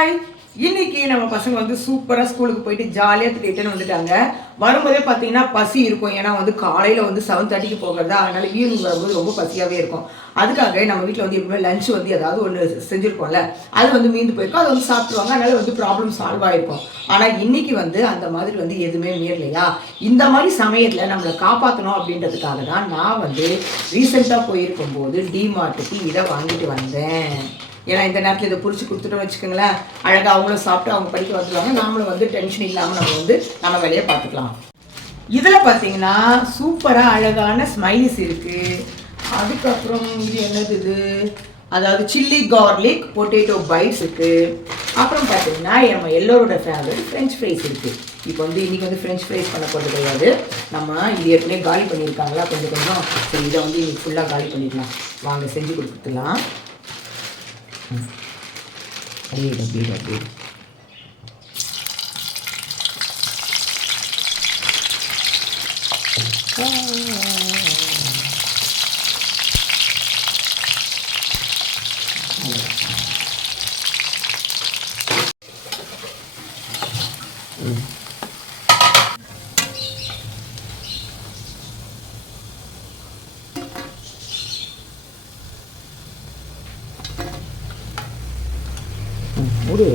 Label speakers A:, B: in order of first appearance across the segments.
A: Hi இன்னைக்கு நம்ம பசங்க வந்து சூப்பராக ஸ்கூலுக்கு போயிட்டு ஜாலியாக ரிட்டர்ன் வந்துட்டாங்க. வரும்போதே பார்த்தீங்கன்னா பசி இருக்கும். ஏன்னா வந்து காலையில் வந்து செவன் தேர்ட்டிக்கு போகிறதா. அதனால ஈவினிங் வரும்போது ரொம்ப பசியாகவே இருக்கும். அதுக்காக நம்ம வீட்டில் வந்து எப்பவுமே லஞ்ச் வந்து ஏதாவது ஒன்று செஞ்சுருக்கோம்ல அது வந்து மீந்து போயிருக்கும். அதை வந்து சாப்பிடுவாங்க அதனால வந்து ப்ராப்ளம் சால்வ் ஆயிருக்கும். ஆனால் இன்னைக்கு வந்து அந்த மாதிரி வந்து எதுவுமே மீறலையா? இந்த மாதிரி சமயத்தில் நம்மளை காப்பாற்றணும் அப்படின்றதுக்காக தான் நான் வந்து ரீசெண்டாக போயிருக்கும் போது டிமார்ட்டுக்கு இதை வாங்கிட்டு வந்தேன். ஏன்னா இந்த நேரத்தில் இதை பிடிச்சி கொடுத்துட்டோம் வச்சுக்கோங்களேன். அழகாக அவங்களும் சாப்பிட்டு அவங்க படிக்க வந்துடுவாங்க நாமளும் வந்து டென்ஷன் இல்லாமல் நம்ம வந்து நம்ம வேலையை பார்த்துக்கலாம். இதில் பார்த்தீங்கன்னா சூப்பராக அழகான ஸ்மைலிஸ் இருக்குது அதுக்கப்புறம் இது என்னது இது? அதாவது சில்லி கார்லிக் பொட்டேட்டோ பைட்ஸ் இருக்குது அப்புறம் பார்த்தீங்கன்னா நம்ம எல்லோரோட ஃபேவரட் ஃப்ரெஞ்ச் ஃப்ரைஸ் இருக்குது இப்போ வந்து இன்றைக்கி வந்து ஃப்ரெஞ்ச் ஃப்ரைஸ் பண்ண போகிறது கிடையாது. நம்ம இது ஏற்கனவே காலி பண்ணியிருக்காங்களா? கொஞ்சம் கொஞ்சம். சரி இதை வந்து இன்னைக்கு ஃபுல்லாக காலி பண்ணிடலாம். வாங்க செஞ்சு கொடுத்துக்கலாம் அப்படியே அப்படியே அப்படியே மூடு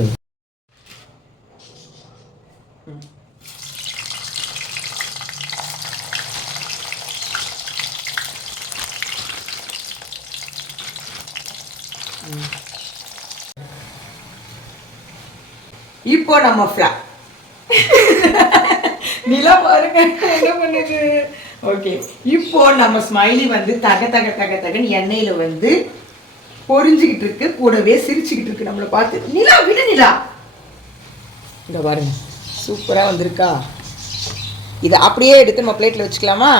A: இப்போ நம்ம ஃப்ளா நிலா பாருங்க என்ன பண்ணுது? ஓகே இப்போ நம்ம ஸ்மைலி வந்து தக தக தக தகன்னு எண்ணெயில வந்து பொரிஞ்சுக்கிட்டு இருக்கு கூடவே சிரிச்சுக்கிட்டு இருக்கு நம்மளை பார்த்து. நிலா விடு நிலா. இந்த பாருங்க. சூப்பரா வந்திருக்கா. இதை அப்படியே எடுத்து நம்ம பிளேட்ல வச்சுக்கலாமா.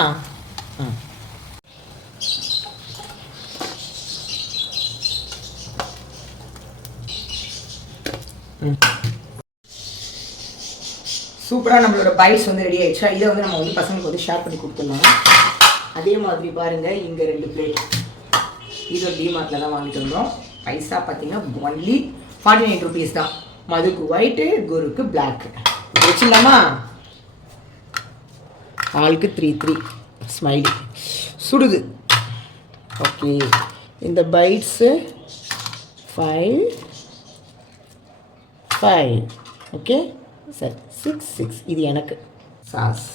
A: சூப்பராக நம்மளோட பைட்ஸ் வந்து ரெடி ஆயிடுச்சா. இதை வந்து நம்ம வந்து பசங்களுக்கு வந்து ஷேர் பண்ணி கொடுத்துடலாம். அதே மாதிரி பாருங்க இங்க ரெண்டு பிளேட் இது டிமார்ட்டில் தான் வாங்கிட்டு வந்தோம். பைசா பார்த்தீங்கன்னா ஒன்லி ஃபார்ட்டி நைன் ருபீஸ் தான். மதுக்கு ஒயிட்டு குருக்கு பிளாக் வச்சுலாமா ஆளுக்கு த்ரீ த்ரீ ஸ்மைலி சுடுது. ஓகே இந்த பைட்ஸு ஃபைவ் ஃபைவ் ஓகே சரி சிக்ஸ் சிக்ஸ் இது எனக்கு. சாஸ்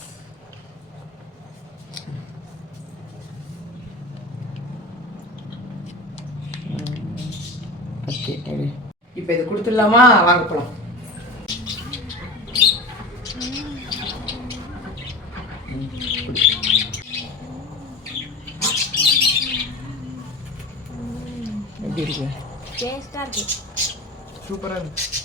A: ஓகே இப்போ இது கொடுத்துடலாமா? வாங்க போகலாம் எப்படி
B: இருக்கு.
A: சூப்பராக இருக்கு